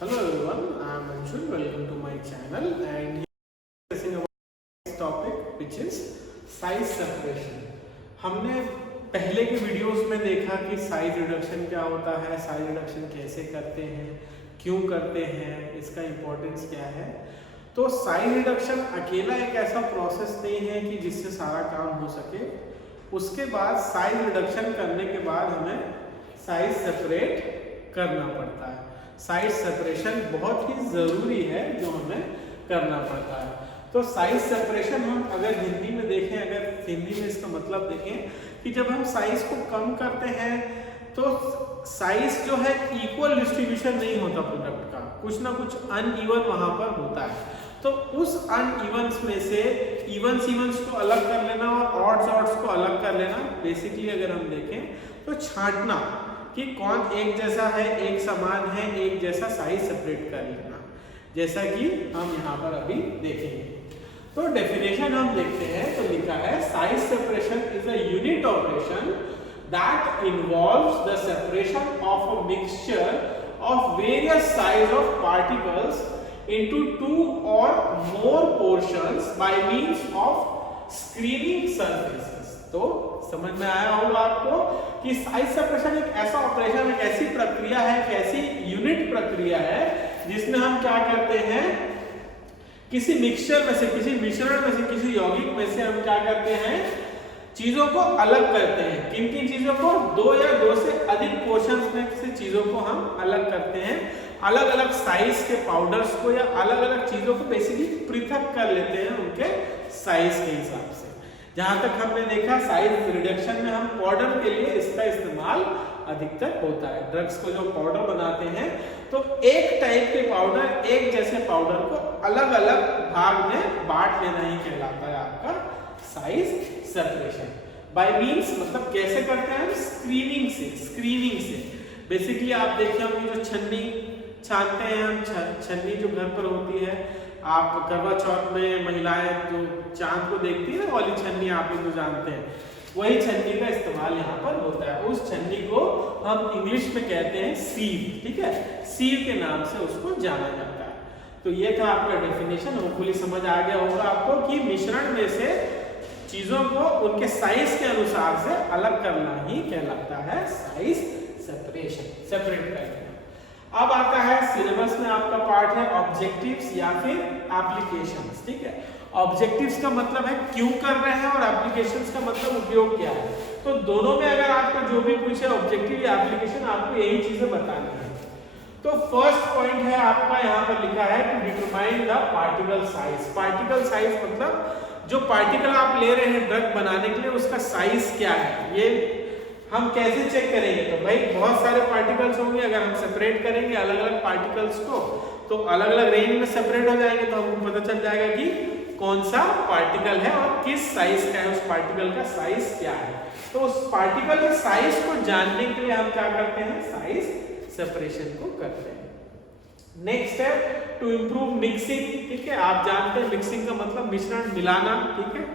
Hello everyone, I am Anshul. Welcome to my channel and here we are discussing about this topic which is size separation. हमने पहले के videos में देखा कि size reduction क्या होता है, साइज रिडक्शन कैसे करते हैं, क्यों करते हैं, इसका इम्पोर्टेंस क्या है। तो साइज रिडक्शन अकेला एक ऐसा प्रोसेस नहीं है कि जिससे सारा काम हो सके। उसके बाद साइज रिडक्शन करने के बाद हमें साइज सेपरेट करना पड़ता है। साइज सेपरेशन बहुत ही ज़रूरी है जो हमें करना पड़ता है। तो साइज सेपरेशन हम अगर हिंदी में देखें, अगर हिंदी में इसका मतलब देखें कि जब हम साइज को कम करते हैं तो साइज जो है इक्वल डिस्ट्रीब्यूशन नहीं होता प्रोडक्ट का, कुछ ना कुछ अनइवन वहाँ पर होता है। तो उस अनइवन्स में से इवन्स को अलग कर लेना और ऑड्स को अलग कर लेना, बेसिकली अगर हम देखें तो छांटना कि कौन एक जैसा है, एक समान है, एक जैसा साइज सेपरेट कर लेना, जैसा कि हम यहाँ पर अभी देखेंगे। तो डेफिनेशन हम देखते हैं तो लिखा है size separation is a unit operation that involves the separation of a mixture of various size of particles into two or more portions by means of screening surfaces। तो समझ में आया होगा आपको कि साइज सेपरेशन एक ऐसा ऑपरेशन, एक ऐसी प्रक्रिया है, एक ऐसी यूनिट प्रक्रिया है जिसमें हम क्या करते हैं, किसी मिक्सचर में से, किसी मिश्रण में से, किसी यौगिक में से हम क्या करते हैं, चीजों को अलग करते हैं। किन किन चीजों को? दो या दो से अधिक पोर्शंस में से चीजों को हम अलग करते हैं। अलग अलग साइज के पाउडर्स को या अलग अलग चीजों को बेसिकली पृथक कर लेते हैं उनके साइज के हिसाब से। जहां तक हमने देखा साइज रिडक्शन में हम पाउडर के लिए इसका इस्तेमाल अधिकतर होता है। ड्रग्स को जो पाउडर बनाते हैं तो एक टाइप के पाउडर, एक जैसे पाउडर को अलग अलग भाग में बांट लेना ही कहलाता है आपका साइज सेपरेशन। बाय मींस मतलब कैसे करते हैं? स्क्रीनिंग से। बेसिकली आप देखिए होंगे जो छन्नी छानते हैं हम, छन्नी जो घर पर होती है, आप करवा चौथ में महिलाएं जो चांद को देखती है ना, वाली छन्नी आप लोग जो जानते हैं, वही छन्नी का इस्तेमाल यहाँ पर होता है। उस छन्नी को हम इंग्लिश में कहते हैं सीव, ठीक है, सीव के नाम से उसको जाना जाता है। तो ये था आपका डेफिनेशन। होपफुली समझ आ गया होगा आपको कि मिश्रण में से चीजों को उनके साइज के अनुसार से अलग करना ही कहलाता है साइज सेपरेशन, सेपरेट करना। अब आता है सिलेबस में आपका पार्ट है ऑब्जेक्टिव्स या फिर एप्लीकेशंस, ठीक है। ऑब्जेक्टिव्स का मतलब है क्यों कर रहे हैं और एप्लीकेशंस का मतलब उपयोग क्या है। तो दोनों में अगर आपको जो भी पूछे ऑब्जेक्टिव या एप्लीकेशन, आपको यही चीजें बतानी है। तो फर्स्ट पॉइंट है आपका यहाँ पर लिखा है to determine the particle size. Particle size मतलब जो पार्टिकल आप ले रहे हैं ड्रग बनाने के लिए उसका साइज क्या है, ये हम कैसे चेक करेंगे। तो भाई बहुत सारे पार्टिकल्स होंगे, अगर हम सेपरेट करेंगे अलग अलग पार्टिकल्स को तो अलग अलग रेंज में सेपरेट हो जाएंगे, तो हमको पता चल जाएगा कि कौन सा पार्टिकल है और किस साइज का है, उस पार्टिकल का साइज क्या है। तो उस पार्टिकल के साइज को जानने के लिए हम क्या करते हैं, साइज सेपरेशन को करते हैं। नेक्स्ट है टू इंप्रूव मिक्सिंग, ठीक है। आप जानते हैं मिक्सिंग का मतलब मिश्रण मिलाना, ठीक है।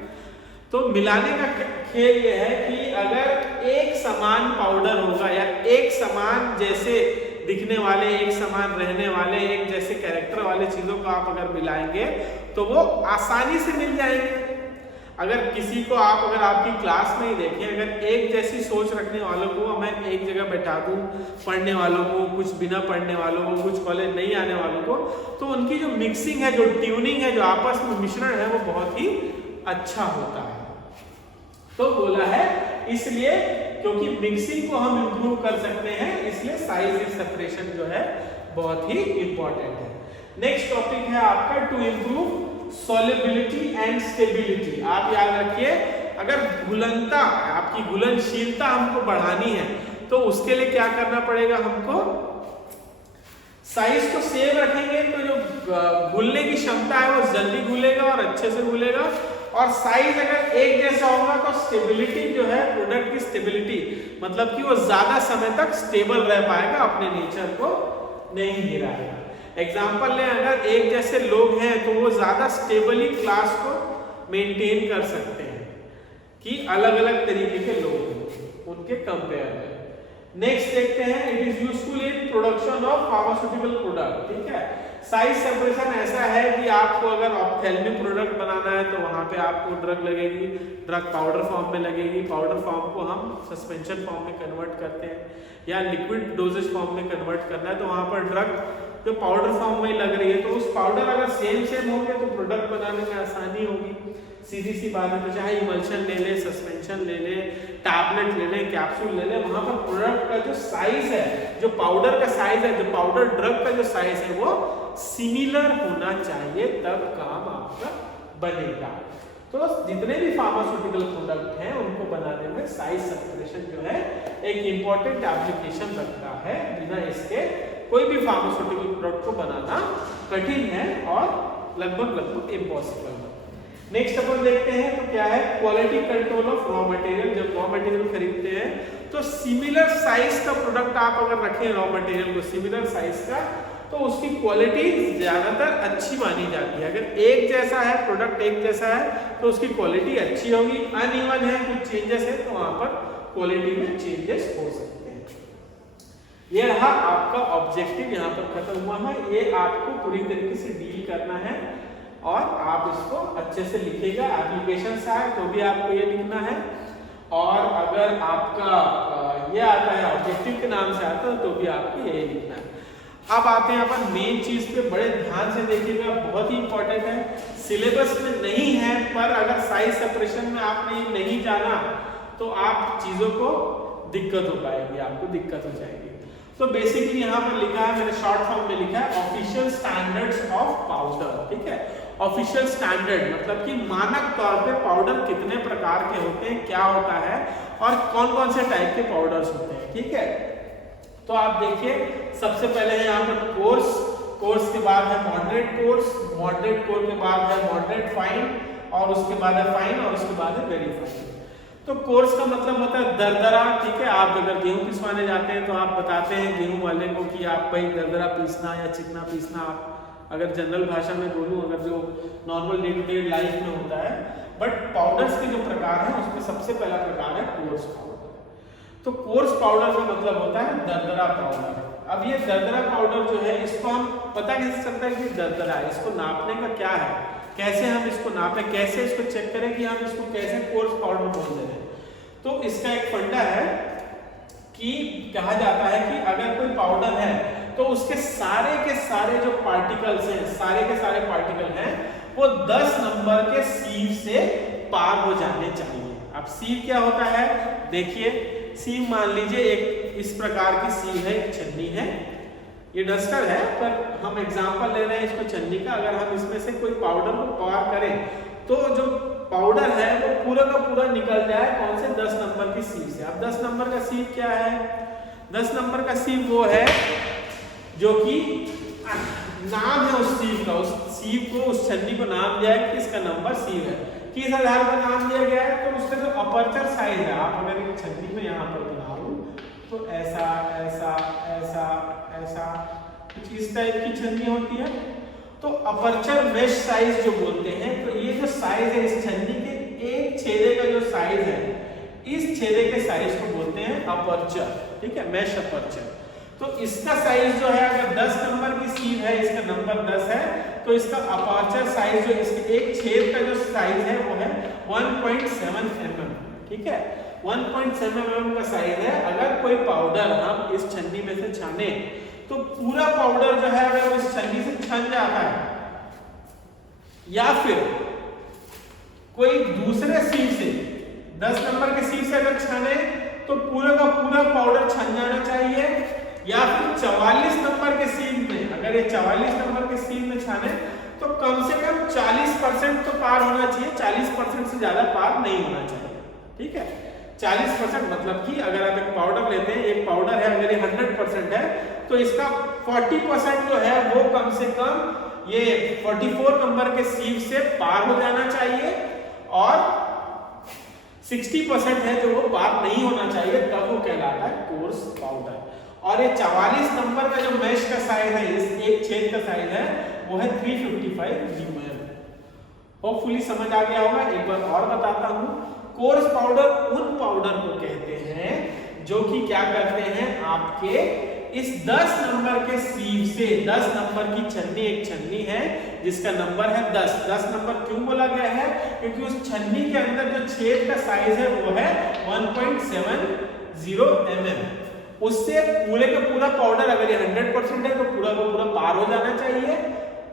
तो मिलाने का खेल ये है कि अगर एक समान पाउडर होगा या एक समान जैसे दिखने वाले, एक समान रहने वाले, एक जैसे कैरेक्टर वाले चीजों को आप अगर मिलाएंगे तो वो आसानी से मिल जाएंगे। अगर किसी को आप अगर आपकी क्लास में ही देखें, अगर एक जैसी सोच रखने वालों को मैं एक जगह बैठा दूं, पढ़ने वालों को, कुछ बिना पढ़ने वालों को, कुछ कॉलेज नहीं आने वालों को, तो उनकी जो मिक्सिंग है, जो ट्यूनिंग है, जो आपस में मिश्रण है, वो बहुत ही अच्छा होता है। तो बोला है इसलिए क्योंकि मिक्सिंग को हम इंप्रूव कर सकते हैं, इसलिए साइज सेपरेशन जो है बहुत ही इंपॉर्टेंट है। नेक्स्ट टॉपिक है आपका to improve solubility and stability. आप याद रखिए, अगर घुलनता, आपकी घुलनशीलता हमको बढ़ानी है तो उसके लिए क्या करना पड़ेगा, हमको साइज को सेम रखेंगे तो जो घुलने की क्षमता है वो जल्दी घुलेगा और अच्छे से घुलेगा। और साइज अगर एक जैसा होगा तो स्टेबिलिटी जो है, प्रोडक्ट की स्टेबिलिटी मतलब कि वो ज्यादा समय तक स्टेबल रह पाएगा, अपने नेचर को नहीं गिराएगा। एग्जाम्पल लें, अगर एक जैसे लोग हैं तो वो ज्यादा स्टेबली क्लास को मेंटेन कर सकते हैं कि अलग अलग तरीके के लोग हैं उनके कंपेयर में। नेक्स्ट देखते हैं, it is useful in production of pharmaceutical product. ठीक है, साइज सेपरेशन ऐसा है कि आपको अगर ऑप्थेल्मिक प्रोडक्ट बनाना है तो वहां पे आपको ड्रग लगेगी, ड्रग पाउडर फॉर्म में लगेगी, पाउडर फॉर्म को हम सस्पेंशन फॉर्म में कन्वर्ट करते हैं, या लिक्विड डोजेज फॉर्म में कन्वर्ट करना है तो वहां पर ड्रग जो पाउडर फॉर्म में लग रही है, तो उस पाउडर अगर सेम होंगे तो प्रोडक्ट बनाने में आसानी होगी। सीधी सी बात है, तो चाहे इमल्शन ले ले, सस्पेंशन ले ले, टैबलेट ले ले, कैप्सूल ले ले, वहां पर प्रोडक्ट का जो साइज है, जो पाउडर का साइज है, जो पाउडर ड्रग का जो साइज है वो सिमिलर होना चाहिए, तब काम आपका बनेगा। तो जितने भी फार्मास्यूटिकल प्रोडक्ट हैं उनको बनाने में साइज सेपरेशन जो है एक इंपॉर्टेंट एप्लीकेशन रखता है। बिना इसके कोई भी फार्मास्यूटिकल प्रोडक्ट को बनाना कठिन है और लगभग इम्पॉसिबल है। नेक्स्ट अपन देखते हैं तो क्या है, quality control of raw material. जब रॉ मटेरियल खरीदते हैं तो सिमिलर साइज का प्रोडक्ट आप अगर रखें रॉ मटेरियल को सिमिलर साइज का, तो उसकी क्वालिटी ज्यादातर अच्छी मानी जाती है। अगर एक जैसा है प्रोडक्ट, एक जैसा है तो उसकी क्वालिटी अच्छी होगी। अनइवन है, कुछ चेंजेस है तो वहां पर क्वालिटी में चेंजेस हो सकते हैं। ये रहा आपका ऑब्जेक्टिव, यहाँ पर खत्म हुआ है। ये आपको पूरी तरीके से डील करना है और आप इसको अच्छे से लिखेगा। एप्लीकेशन आए तो भी आपको ये लिखना है, और अगर आपका ये आता है ऑब्जेक्टिव के नाम से आता है तो भी आपको ये लिखना है। अब आते हैं अपन मेन चीज पे, बड़े ध्यान से देखिएगा, बहुत ही इंपॉर्टेंट है। सिलेबस में नहीं है पर अगर साइज सेपरेशन में आपने नहीं जाना तो आप चीजों को दिक्कत हो पाएगी, आपको दिक्कत हो जाएगी। तो बेसिकली यहाँ पर लिखा है, मैंने शॉर्ट फॉर्म में लिखा है ऑफिशियल स्टैंडर्ड्स ऑफ पाउडर। ठीक है, ऑफिशियल स्टैंडर्ड मतलब कि मानक तौर पे पाउडर कितने प्रकार के होते हैं, क्या होता है और कौन कौन से टाइप के पाउडर्स होते हैं। ठीक है, तो आप देखिए सबसे पहले है यहाँ पर कोर्स के बाद है मॉडरेट कोर्स, मॉडरेट कोर्स के बाद है मॉडरेट फाइन, और उसके बाद है फाइन, और उसके बाद है वेरी फाइन। तो कोर्स का मतलब होता है दरदरा। ठीक है, आप अगर गेहूं पिसवाने जाते हैं तो आप बताते हैं गेहूं वाले को कि आप भाई दरदरा पीसना या चिकना पीसना, अगर जनरल भाषा में बोलूं, अगर जो normal day to day life में होता है। बट पाउडर्स के जो प्रकार है उसमें सबसे पहला प्रकार है कोर्स पाउडर। तो कोर्स पाउडर का मतलब होता है दरदरा पाउडर। अब ये दरदरा पाउडर जो है इसको हम पता कैसे चलता है कि दरदरा है, इसको नापने का क्या है, कैसे हम इसको नापें, कैसे इसको चेक करें कि हम इसको कैसे कोर्स पाउडर बोल रहे हैं। तो इसका एक फंडा है कि कहा जाता है कि अगर कोई पाउडर है तो उसके सारे के सारे जो पार्टिकल्स हैं, सारे के सारे पार्टिकल हैं वो 10 नंबर के सीव से पार हो जाने चाहिए। अब सीव क्या होता है, देखिए सीव मान लीजिए एक इस प्रकार की सीव है, एक छन्नी है, ये डस्टर है पर हम एग्जांपल ले रहे हैं इसको छन्नी का। अगर हम इसमें से कोई पाउडर को पार करें तो जो पाउडर है वो पूरा का पूरा निकल जाए कौन से 10 नंबर की सीव से। अब 10 नंबर का सीव क्या है, 10 नंबर का सीव वो है जो कि नाम है उस सीव का, उस सीव को, उस छन्नी को नाम दिया है कि इसका नंबर सीव है, किस आधार पर नाम दिया गया है, तो उसका जो अपर्चर साइज है, आप अगर एक छन्नी में यहाँ पर बनाऊं तो ऐसा ऐसा ऐसा ऐसा कुछ इस टाइप की छन्नी होती है। तो अपर्चर मेश साइज जो बोलते हैं, तो ये जो साइज है इस छन्नी के एक छेदे का जो साइज है, इस छेदे के साइज को बोलते हैं अपर्चर। ठीक है, मेश अपर्चर। तो इसका साइज जो है अगर 10 नंबर की सीव है, इसका नंबर 10 है, तो इसका अपर्चर साइज जो इसके एक छेद का जो साइज है वो है 1.7 mm। ठीक है, 1.7 mm का साइज है। अगर कोई पाउडर हम इस छन्नी में से छाने तो पूरा पाउडर जो है अगर इस छन्नी से छन जाता है, या फिर कोई दूसरे सीव से 10 नंबर के सीव से अगर छाने तो पूरा का पूरा पाउडर छन जाना चाहिए, या फिर 44 नंबर के सीव में अगर ये 44 नंबर के सीव में छाने तो कम से कम 40% तो पार होना चाहिए, 40% से ज्यादा पार नहीं होना चाहिए। ठीक है, 40% मतलब कि अगर आप एक पाउडर लेते हैं, एक पाउडर है अगर ये 100% है तो इसका 40% जो है वो कम से कम ये 44 नंबर के सीव से पार हो जाना चाहिए, और 60% है जो वो पार नहीं होना चाहिए, तब वो कहलाता है कोर्स पाउडर। और ये 44 नंबर का जो मैश का साइज है, इस एक छेद का साइज है वो है 355 mm। होपफुली समझ आ गया होगा। एक बार और बताता हूं, कोर्स पाउडर उन पाउडर को कहते हैं जो कि क्या करते हैं आपके इस 10 नंबर के सीव से 10 नंबर की छन्नी, एक छन्नी है जिसका नंबर है 10। 10 नंबर क्यों बोला गया है? क्योंकि उस छन्नी के अंदर जो छेद का साइज है वो है 1.70 mm। उससे पूरे का पूरा पाउडर, अगर ये 100% है तो पूरा का पूरा पार हो जाना चाहिए।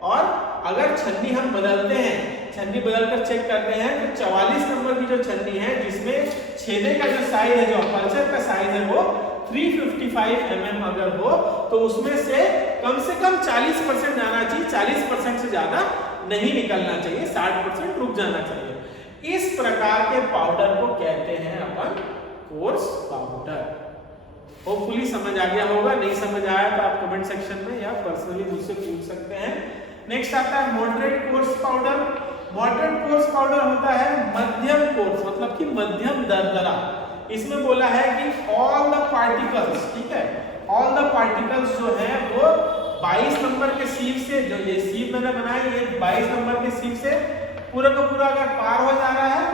और अगर छन्नी हम बदलते हैं, छन्नी बदलकर चेक करते हैं तो 44 नंबर की जो छन्नी है जिसमें छेदे का जो साइज है, जो अपर्चर का साइज है वो 355 mm अगर हो तो उसमें से कम 40% जाना चाहिए, 40% से ज्यादा नहीं निकलना चाहिए, 60% रुक जाना चाहिए। इस प्रकार के पाउडर को कहते हैं अपन कोर्स पाउडर। होपफुली समझ आ गया होगा। नहीं समझ आया तो आप कमेंट सेक्शन में या पर्सनली मुझसे पूछ सकते हैं। नेक्स्ट आता है moderate coarse powder. Moderate coarse powder होता है मध्यम कोर्स, मतलब कि मध्यम दरदरा। इसमें बोला है कि ऑल द पार्टिकल्स, ठीक है, ऑल द पार्टिकल्स जो है वो 22 नंबर के सीव से, जो ये सीव मैंने बनाई है 22 नंबर के सीव से पूरा का पूरा अगर पार हो जा रहा है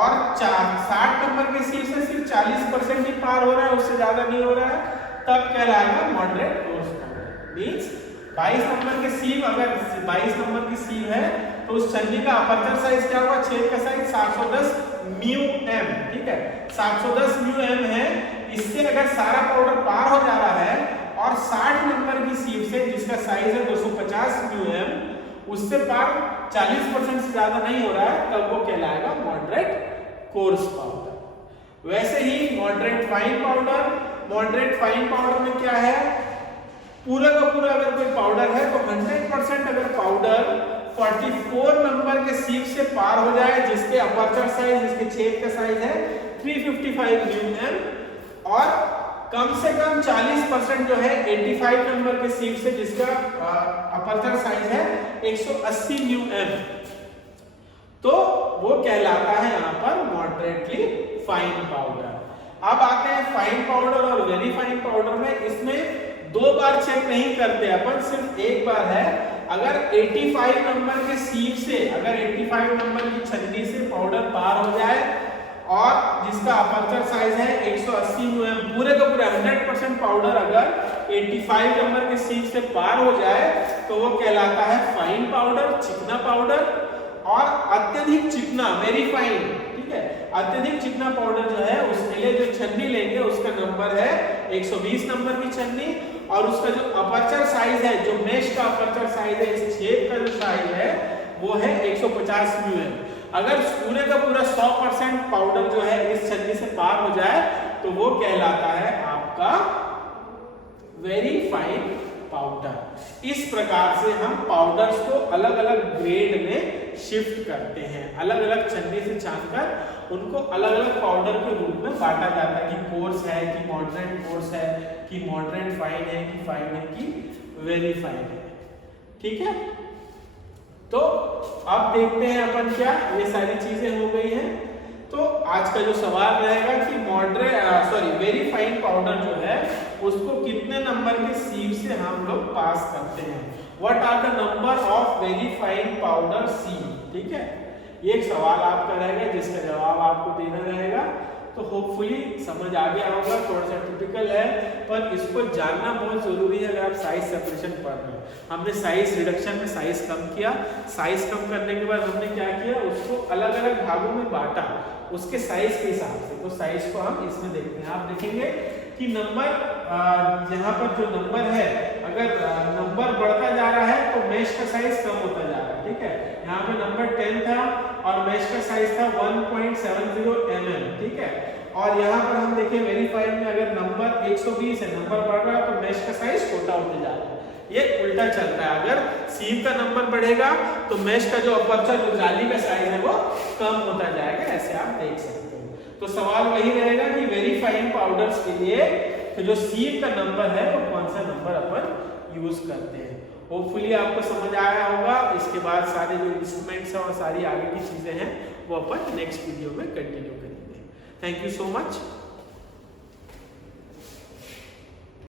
और 60 नंबर के सीव से सिर्फ 40% ही पार हो रहा है, उससे ज्यादा नहीं हो रहा है, तब कहलाएगा moderate coarse powder. Means 22 number के सीव, अगर 22 नंबर की सीव है तो उस छन्नी का अपर्चर साइज क्या हुआ, छेद का साइज 710 μm, ठीक है, 710 μm है। इससे अगर सारा पाउडर पार हो जा रहा है और 60 नंबर की सीव से जिसका साइज है 250 μm, उससे पार 40% से ज्यादा नहीं हो रहा है, तब वो कहलाएगा मॉडरेट कोर्स पाउडर। वैसे ही moderate fine powder, moderate fine powder में क्या है, पूरा का पूरा अगर कोई पाउडर है तो 100% अगर पाउडर 44 नंबर के सीव से पार हो जाए, जिसके अपर्चर साइज, जिसके छेद का साइज है 355 μm, और कम से कम 40% जो है 85 नंबर के सीव से जिसका अपर्चर साइज है 180 μm, तो वो कहलाता है यहाँ पर मॉडरेटली फाइन पाउडर। अब आते हैं फाइन पाउडर और वेरी फाइन पाउडर में। इसमें 2 बार चेक नहीं करते अपन, सिर्फ एक बार है। अगर 85 नंबर के सीव से, अगर 85 नंबर की छन्नी से पाउडर पार हो जाए और जिसका अपर्चर साइज है 180 μm, पूरे का पूरा 100% पाउडर अगर 85 नंबर के सीव से पार हो जाए तो वो कहलाता है फाइन पाउडर, चिकना पाउडर। और अत्यधिक चिकना, वेरी फाइन, ठीक है, अत्यधिक चिकना पाउडर जो है उसके लिए जो छन्नी लेंगे उसका नंबर है 120 नंबर की छन्नी, और उसका जो अपर्चर साइज है, जो मेश का अपर्चर साइज है, इस छेद का जो साइज है वो है 150 μm। अगर पूरे का पूरा 100% पाउडर जो है इस छन्नी से पार हो जाए तो वो कहलाता है आपका वेरी फाइन पाउडर। इस प्रकार से हम पाउडर्स को अलग अलग ग्रेड में शिफ्ट करते हैं, अलग अलग छन्नी से छानकर उनको अलग अलग पाउडर के रूप में बांटा जाता है कि कोर्स है, कि मॉडरेट कोर्स है, कि मॉडरेट फाइन है, कि फाइन है, कि वेरी फाइन है, ठीक है। तो अब देखते हैं अपन क्या, ये सारी चीजें हो गई हैं। तो आज का जो सवाल रहेगा कि वेरी फाइन पाउडर जो है उसको कितने नंबर के सीव से हम लोग पास करते हैं। What are the number of very fine powder sieve, ठीक है। ये एक सवाल आपका रहेगा जिसका जवाब आपको देना रहेगा। तो होपफुली समझ आ गया होगा, थोड़ा सा टिपिकल है पर इसको जानना बहुत जरूरी है अगर आप साइज सेपरेशन पढ़ रहे हो। हमने साइज रिडक्शन में साइज कम किया, साइज कम करने के बाद हमने क्या किया, उसको अलग अलग भागों में बांटा उसके साइज के हिसाब से। तो साइज को हम इसमें देखते हैं। आप देखेंगे कि नंबर, यहाँ पर जो नंबर है, अगर नंबर बढ़ता जा रहा है तो मेश का साइज कम होता जा रहा है, ठीक है। यहाँ पे नंबर 10 था और मेश का साइज था 1.70 mm, ठीक है। और यहाँ पर हम देखें वेरीफाइड में अगर नंबर 120 है, नंबर बढ़ रहा है तो मेश का साइज छोटा होते जा रहा है। ये उल्टा चल रहा है, अगर सीव का नंबर बढ़ेगा तो मेश का जो अपर्चर, जो जाली का साइज है वो कम होता जाएगा, ऐसे आप देख सकते हो। तो सवाल वही रहेगा कि वेरी फाइन पाउडर्स के लिए तो जो सीव का नंबर है वो कौन सा नंबर अपन यूज करते हैं। होपफुली आपको समझ आया होगा। इसके बाद सारे जो इंस्ट्रूमेंट्स हैं और सारी आगे की चीजें हैं वो अपन नेक्स्ट वीडियो में कंटिन्यू करेंगे। Thank you so much.